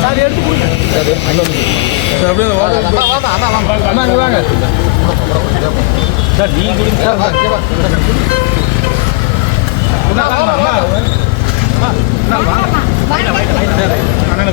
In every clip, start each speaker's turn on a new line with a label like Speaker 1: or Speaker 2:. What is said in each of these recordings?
Speaker 1: Sir எடுத்து கொடுங்க sir நீ கொடுங்க சார் என்ன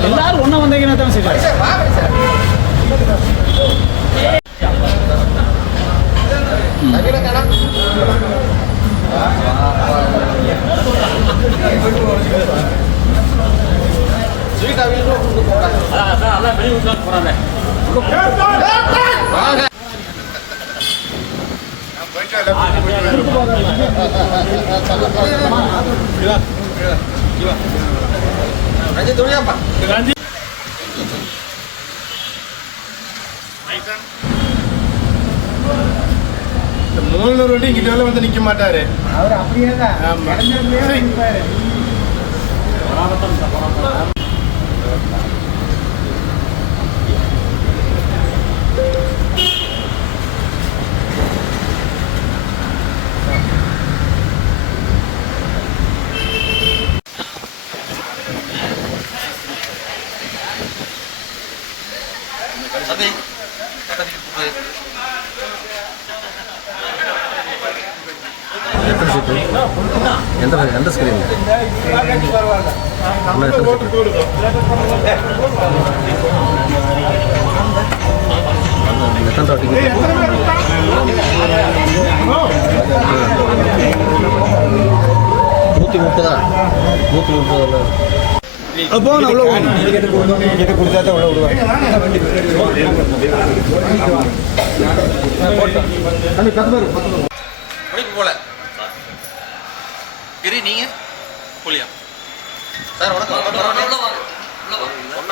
Speaker 1: எல்லாரும் ஒன்றா வந்தீங்கன்னா தான் சரி
Speaker 2: இந்த மூணு வண்டி இங்கிட்ட வேலை வந்து நிக்க மாட்டாரு
Speaker 1: அவர் அப்படியே தான்
Speaker 2: ஆமா.
Speaker 3: எத்தனை சீட்டு எந்த எந்த ஸ்க்ரீன் எத்தனை டிக்கெட் நூற்றி முப்பதா? நூற்றி முப்பதில்.
Speaker 2: அப்போ அவ்வளோ டிக்கெட்டு
Speaker 3: கொடுத்தோம் டிக்கெட்டு கொடுத்தா தான் அவ்வளோ விடுவாங்க.
Speaker 4: போல. கிரி நீங்க? புலியா சார் வணக்கம்.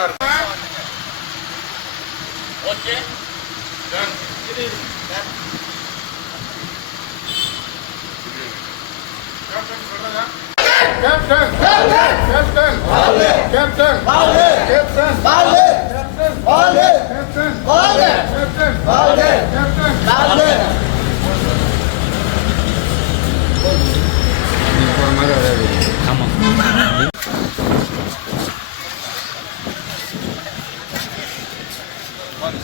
Speaker 4: இருக்கு.
Speaker 2: Captain captain captain
Speaker 3: captain captain captain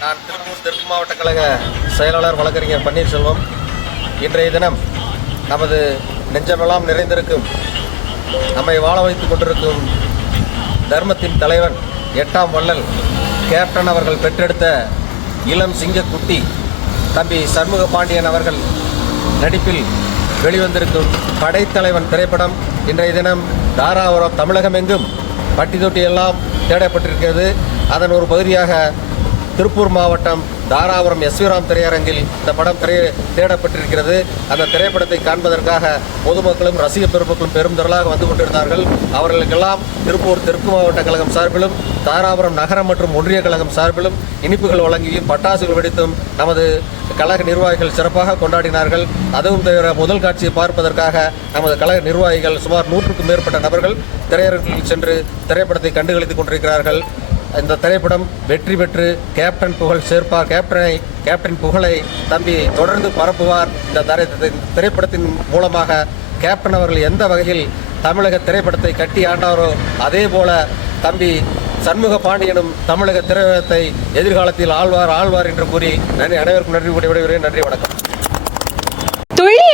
Speaker 4: நான் திருப்பூர் தெற்கு மாவட்ட கழக செயலாளர் வழக்கறிஞர் பன்னீர்செல்வம். இன்றைய தினம் நமது நெஞ்சமெல்லாம் நிறைந்திருக்கும் நம்மை வாழ வைத்துக் கொண்டிருக்கும் தர்மத்தின் தலைவன் எட்டாம் வள்ளல் கேப்டன் அவர்கள் பெற்றெடுத்த இளம் சிங்கக்குட்டி தம்பி சண்முக பாண்டியன் அவர்கள் நடிப்பில் வெளிவந்திருக்கும் படைத்தலைவன் திரைப்படம் இன்றைய தினம் தாராபுரம் தமிழகமெங்கும் பட்டி தொட்டி எல்லாம் தேடப்பட்டிருக்கிறது. அதன் ஒரு பகுதியாக திருப்பூர் மாவட்டம் தாராபுரம் எஸ்விராம் திரையரங்கில் இந்த படம் திரை தேடப்பட்டிருக்கிறது. அந்த திரைப்படத்தை காண்பதற்காக பொதுமக்களும் ரசிக பெருமக்களும் பெரும் திரளாக வந்து கொண்டிருந்தார்கள். அவர்களுக்கெல்லாம் திருப்பூர் தெற்கு மாவட்ட கழகம் சார்பிலும் தாராபுரம் நகரம் மற்றும் ஒன்றிய கழகம் சார்பிலும் இனிப்புகள் வழங்கியும் பட்டாசுகள் வெடித்தும் நமது கழக நிர்வாகிகள் சிறப்பாக கொண்டாடினார்கள். அதுவும் தவிர முதல் காட்சியை பார்ப்பதற்காக நமது கழக நிர்வாகிகள் சுமார் நூற்றுக்கும் மேற்பட்ட நபர்கள் திரையரங்கில் சென்று திரைப்படத்தை கண்டுகளித்துக் கொண்டிருக்கிறார்கள். இந்த திரைப்படம் வெற்றி பெற்று கேப்டன் புகழ் சேர்ப்பார் கேப்டனை கேப்டன் புகழை தம்பி தொடர்ந்து பரப்புவார். இந்த திரைப்படத்தின் மூலமாக கேப்டன் அவர்கள் எந்த வகையில் தமிழக திரைப்படத்தை கட்டி ஆண்டாரோ அதே போல தம்பி சண்முக பாண்டியனும் தமிழக திரைப்படத்தை எதிர்காலத்தில் ஆழ்வார் ஆழ்வார் என்று கூறி நன்றி அனைவருக்கும் நன்றி கூடி விடைபெறுகிறேன். நன்றி வணக்கம்.